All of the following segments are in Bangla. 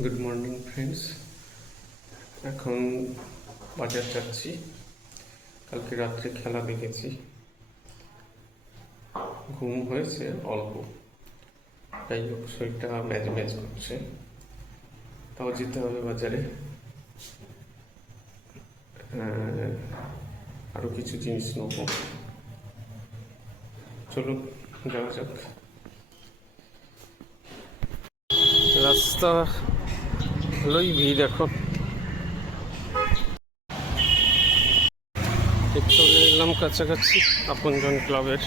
Good morning friends. এখন বাজার যাচ্ছি। কালকে রাত্রে খেলা দেখেছি, ঘুম হয়েছে অল্প, যাই হোক শরীরটা ম্যাজ ম্যাজ করছে। তাও যেতে হবে বাজারে। আরও কিছু জিনিস নেব। চলুন যাওয়া যাক। রাস্তা ভালোই ভিড় এখন। চলে এলাম কাছাকাছি আপনজন ক্লাবের।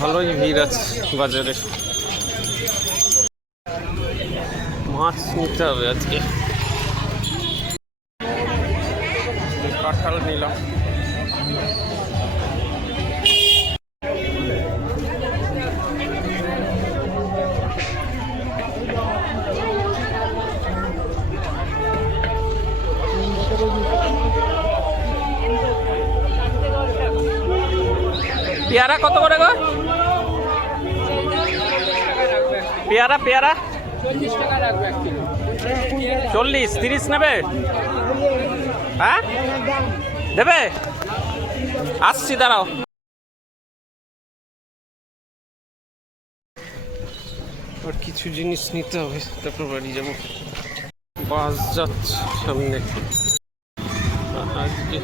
ভালোই ভিড় আছে বাজারে। মাছ নিতে হবে আজকে। কাঁঠাল নিলাম। পেয়ারা কত করে গো? পেয়ারা পেয়ারা 40, 30 নেবে? হ্যাঁ দেবে? আসছি, দাঁড়াও। আর কিছু জিনিস নিতে হবে, তারপর বাড়ি যাবো। বাস যাচ্ছে সামনে। আজকে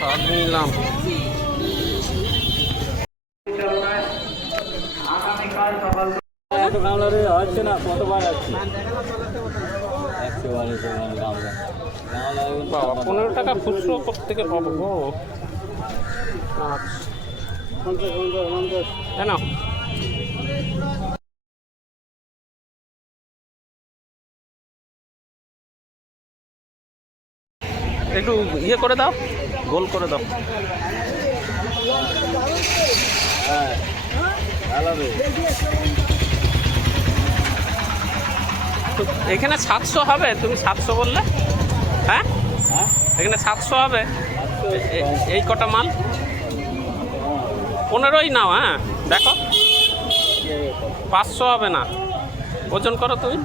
শাক নিলাম। হচ্ছে না, কতবার আছে? 15 টাকা খুচরো থেকে পাবো গো। কেন একটু ইয়ে করে দাও, গোল করে দাও। এখানে 700 হবে, তুমি 700 বললে। হ্যাঁ এখানে 700 হবে। এই কটা মাল 15ই নাও। হ্যাঁ দেখো 500 হবে না, ওজন করো তুমি।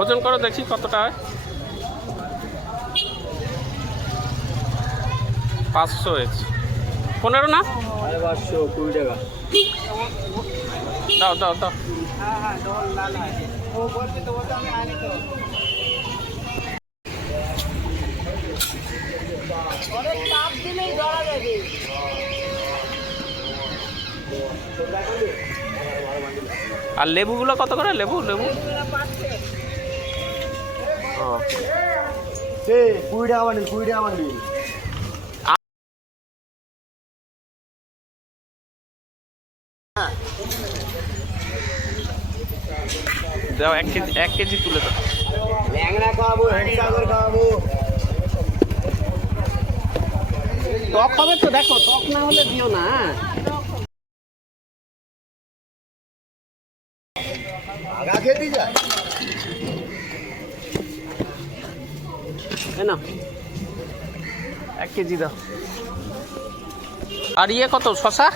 ওজন করো দেখি কতটা হয়। 500 হয়েছে। 15 না? 520 টাকা। দাও দাও দাও। আর লেবুগুলো কত করে? লেবু লেবু 20 টাকা বান্ডিল, 20 টাকা বান্ডিল। দাও 1 কেজি তুলে দাও। ল্যাংড়া খাওয়াবো, হেডসাগর খাওয়াবো। টক হবে তো, দেখো টক না হলে দিও না। আগা খেতে যায় না 1 কেজি দাও। আর ইয়ে কত? শশা?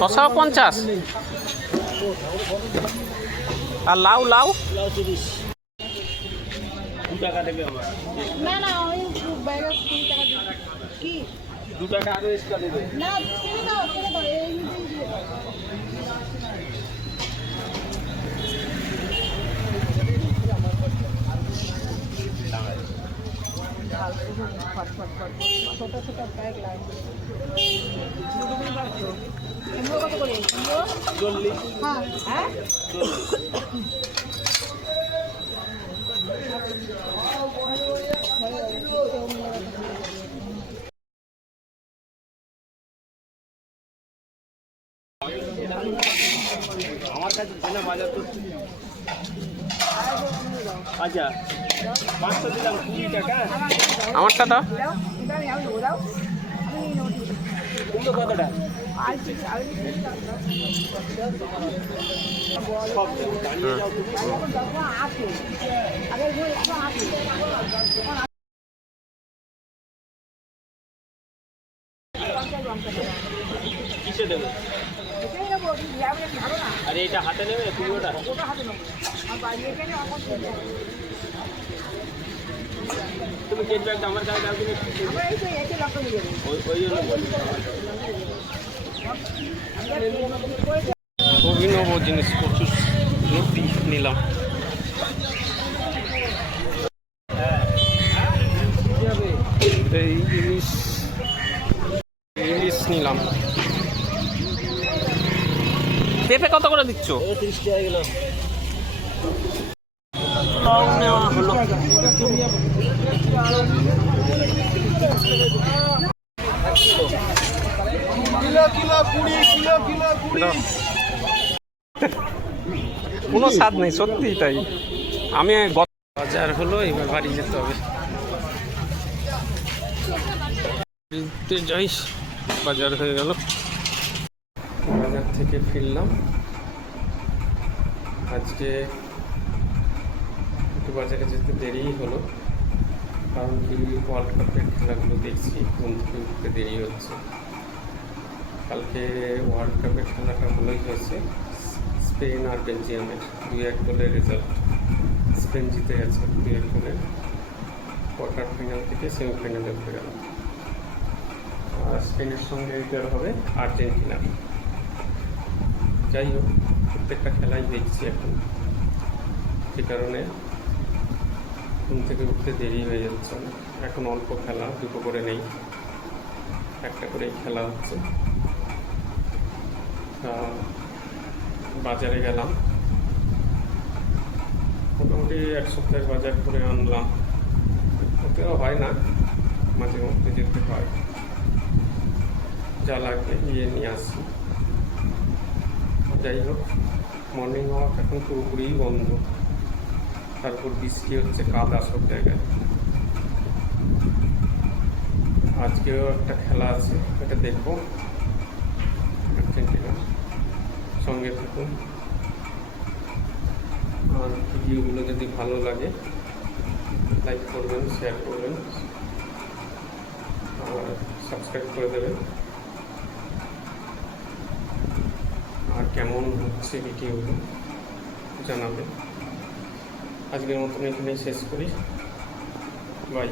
50। আর লাউ লাউ 2 টাকা দেবে আমার। না না ওই বাইরে 20 টাকা দিই কি 2 টাকা আরো এক্সট্রা দেবে। না ছেড়ে দাও এই দিয়ে ছোট ছোট ব্যাগ লাগবে। এগুলো কত করে? 40। হ্যাঁ হ্যাঁ আমার কাছে বাজার করছি। আচ্ছা 500 দিলাম 20 টাকা। আমারটা দাও। কুমড়ো কতটা? সব দেবো, দাঁড়িয়ে যাও তুমি। কিসে দেবে? আরে এটা হাতে নেবে কুমড়োটা? তুমি কেট ব্যাগটা আমার কাছে দাও কিনে। ওই জন্য বলি। অভিনব জিনিস প্রচুর লুটি নিলাম। এই ইলিশ ইলিশ নিলাম। পেঁপে কত করে দিচ্ছ? 30 টাকা গেল। নেওয়া হলো। কোনো স্বাদ নেই, সত্যি তাই। আমি বাজার হলো, এবার বাড়ি যেতে হবে। যাই, বাজার হয়ে গেল। বাজার থেকে ফিরলাম। আজকে একটু বাজারে যেতে দেরিই হলো, কারণ কি ওয়ার্ল্ড কাপের খেলাগুলো দেখছি, ঘুম থেকে উঠতে দেরি হচ্ছে। কালকে ওয়ার্ল্ড কাপের খেলাটা ভালোই হয়েছে, স্পেন আর বেলজিয়ামের 2-1 গোলের রেজাল্ট। স্পেন জিতে গেছে 2-1 গোলের, কোয়ার্টার ফাইনাল থেকে সেমিফাইনালে উঠে গেল। আর স্পেনের সঙ্গে এটার হবে আর্জেন্টিনার। যাই হোক, প্রত্যেকটা খেলাই দেখছি এখন, সে কারণে ঘুম থেকে উঠতে দেরি হয়ে যাচ্ছে। এখন অল্প খেলা, দুটো করে নেই, একটা করেই খেলা হচ্ছে। বাজারে গেলাম, মোটামুটি 1 সপ্তাহের বাজার করে আনলাম। ওতেও হয় না, মাঝে মধ্যে যেতে হয়, যা লাগবে গিয়ে নিয়ে আসি। যাই হোক, মর্নিং ওয়াক এখন পুরোপুরিই বন্ধ, তারপর বৃষ্টি হচ্ছে, কাদা সব জায়গায়। আজকেও একটা খেলা আছে, এটা দেখবো, আর্জেন্টিনার। সঙ্গে থাকুন। আর ভিডিওগুলো যদি ভালো লাগে লাইক করবেন, শেয়ার করবেন আর সাবস্ক্রাইব করে দেবেন। আর কেমন হচ্ছে ভিডিওগুলো জানাবেন। আজকের মতন এখানেই শেষ করি, বাই।